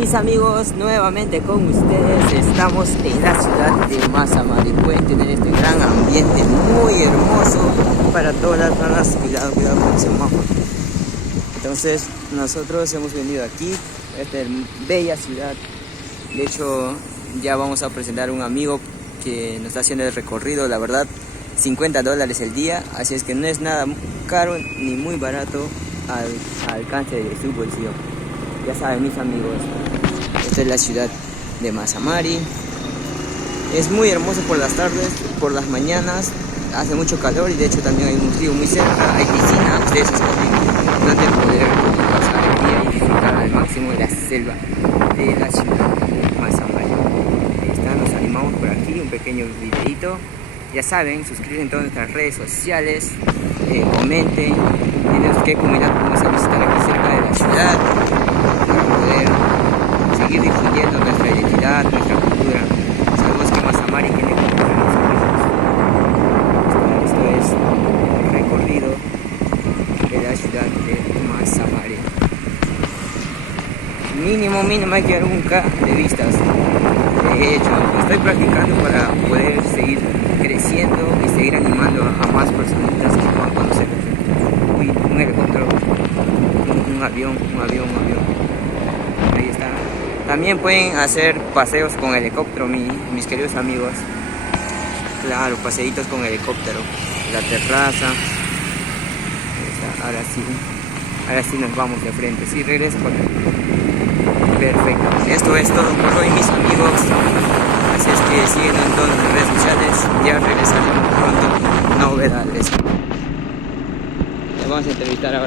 Mis amigos, nuevamente con ustedes. Estamos en la ciudad de Masa Mari. Pueden tener este gran ambiente muy hermoso para todas las zonas. Cuidado con el semáforo. Entonces nosotros hemos venido aquí, a esta bella ciudad. De hecho, ya vamos a presentar a un amigo que nos está haciendo el recorrido. La verdad, $50 el día, así es que no es nada caro ni muy barato al alcance de su bolsillo. Ya saben, mis amigos, esta es la ciudad de Masa Mari. Es muy hermoso por las tardes, por las mañanas hace mucho calor y de hecho también hay un río muy cerca, hay piscina, ustedes escogen donde poder pasar el día y disfrutar al máximo de la selva de la ciudad de Masa Mari. Ahí está, nos animamos por aquí, un pequeño videito. Ya saben, suscríbanse en todas nuestras redes sociales, comenten, tenemos que combinar, vamos a visitar aquí cerca de la ciudad para poder seguir difundiendo nuestra identidad, nuestra cultura. Sabemos que Masa Mari tiene cultura en nosotros. Esto es el recorrido de la ciudad de Masa Mari. Mínimo hay que dar un K de vistas. De hecho, estoy practicando para poder seguir creciendo y seguir animando a más personitas que puedan conocer. Uy, un helicóptero, un avión. Ahí está. También pueden hacer paseos con helicóptero, mis queridos amigos. Claro, paseitos con helicóptero. La terraza. Ahí está. Ahora sí nos vamos de frente. Sí, regreso por acá. Perfecto. Esto es todo por hoy, mis amigos. Así es que síguenos en todas las redes sociales. Ya regresaremos pronto. Novedades. Le vamos a entrevistar ahora.